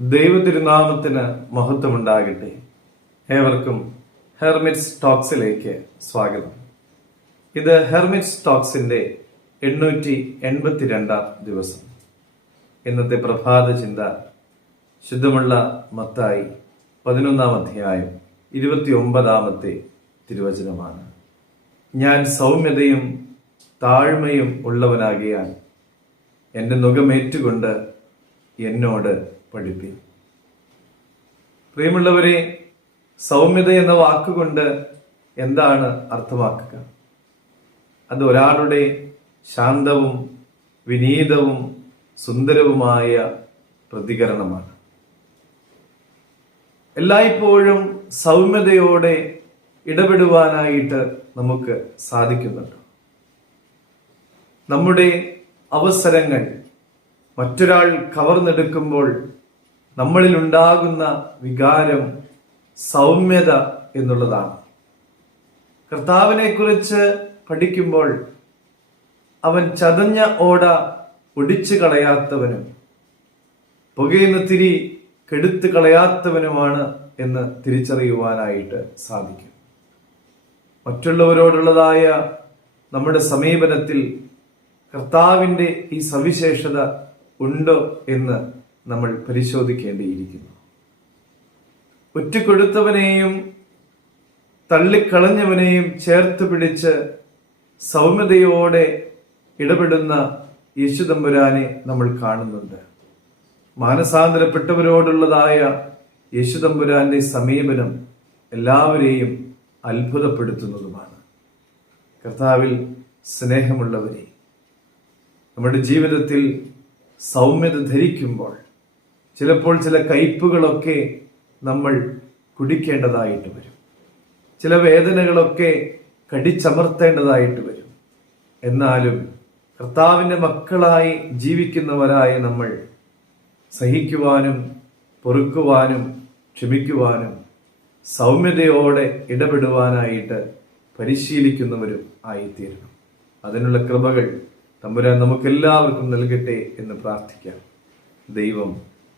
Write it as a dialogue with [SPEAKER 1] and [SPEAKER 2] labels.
[SPEAKER 1] ദൈവതിരുനാമത്തിന് മഹത്വമുണ്ടാകട്ടെ. ഏവർക്കും ഹെർമിറ്റ്സ് ടോക്സിലേക്ക് സ്വാഗതം. ഇത് ഹെർമിറ്റ്സ് ടോക്സിന്റെ എണ്ണൂറ്റി എൺപത്തിരണ്ടാം ദിവസം. ഇന്നത്തെ പ്രഭാത ചിന്ത ശുദ്ധമുള്ള മത്തായി പതിനൊന്നാം അധ്യായം ഇരുപത്തി ഒമ്പതാമത്തെ തിരുവചനമാണ്. ഞാൻ സൗമ്യതയും താഴ്മയും ഉള്ളവനാകിയാൽ എന്റെ നുഖമേറ്റുകൊണ്ട് എന്നോട് പഠിപ്പി. പ്രിയമുള്ളവരെ സൗമ്യത എന്ന വാക്കുകൊണ്ട് എന്താണ് അർത്ഥമാക്കുക? അത് ഒരാളുടെ ശാന്തവും വിനീതവും സുന്ദരവുമായ പ്രതികരണമാണ്. എല്ലായ്പ്പോഴും സൗമ്യതയോടെ ഇടപെടുവാനായിട്ട് നമുക്ക് സാധിക്കുന്നുണ്ട്. നമ്മുടെ അവസരങ്ങൾ മറ്റൊരാൾ കവർന്നെടുക്കുമ്പോൾ നമ്മളിൽ ഉണ്ടാകുന്ന വികാരം സൗമ്യത എന്നുള്ളതാണ്. കർത്താവിനെ കുറിച്ച് പഠിക്കുമ്പോൾ അവൻ ചതഞ്ഞ ഓട ഒടിച്ചു കളയാത്തവനും പുകയുന്ന തിരി കെടുത്തു കളയാത്തവനുമാണ് എന്ന് തിരിച്ചറിയുവാനായിട്ട് സാധിക്കും. മറ്റുള്ളവരോടുള്ളതായ നമ്മുടെ സമീപനത്തിൽ കർത്താവിന്റെ ഈ സവിശേഷത ഉണ്ടോ എന്ന് നമ്മൾ പരിശോധിക്കേണ്ടിയിരിക്കുന്നു. ഒറ്റക്കൊടുത്തവനെയും തള്ളിക്കളഞ്ഞവനെയും ചേർത്ത് പിടിച്ച് സൗമ്യതയോടെ ഇടപെടുന്ന യേശുദമ്പുരാനെ നമ്മൾ കാണുന്നുണ്ട്. മാനസാന്തരപ്പെട്ടവരോടുള്ളതായ യേശുദമ്പുരാന്റെ സമീപനം എല്ലാവരെയും അത്ഭുതപ്പെടുത്തുന്നതുമാണ്. കർത്താവിൽ സ്നേഹമുള്ളവരെ നമ്മുടെ ജീവിതത്തിൽ സൗമ്യത ധരിക്കുമ്പോൾ ചിലപ്പോൾ ചില കയ്പുകളൊക്കെ നമ്മൾ കുടിക്കേണ്ടതായിട്ട് വരും. ചില വേദനകളൊക്കെ കടിച്ചമർത്തേണ്ടതായിട്ട് വരും. എന്നാലും കർത്താവിന്റെ മക്കളായി ജീവിക്കുന്നവരായ നമ്മൾ സഹിക്കുവാനും പൊറുക്കുവാനും ക്ഷമിക്കുവാനും സൗമ്യതയോടെ ഇടപെടുവാനായിട്ട് പരിശീലിക്കുന്നവരും ആയിത്തീരണം. അതിനുള്ള കൃപകൾ തമ്പുരാൻ നമുക്കെല്ലാവർക്കും നൽകട്ടെ എന്ന് പ്രാർത്ഥിക്കാം. ദൈവം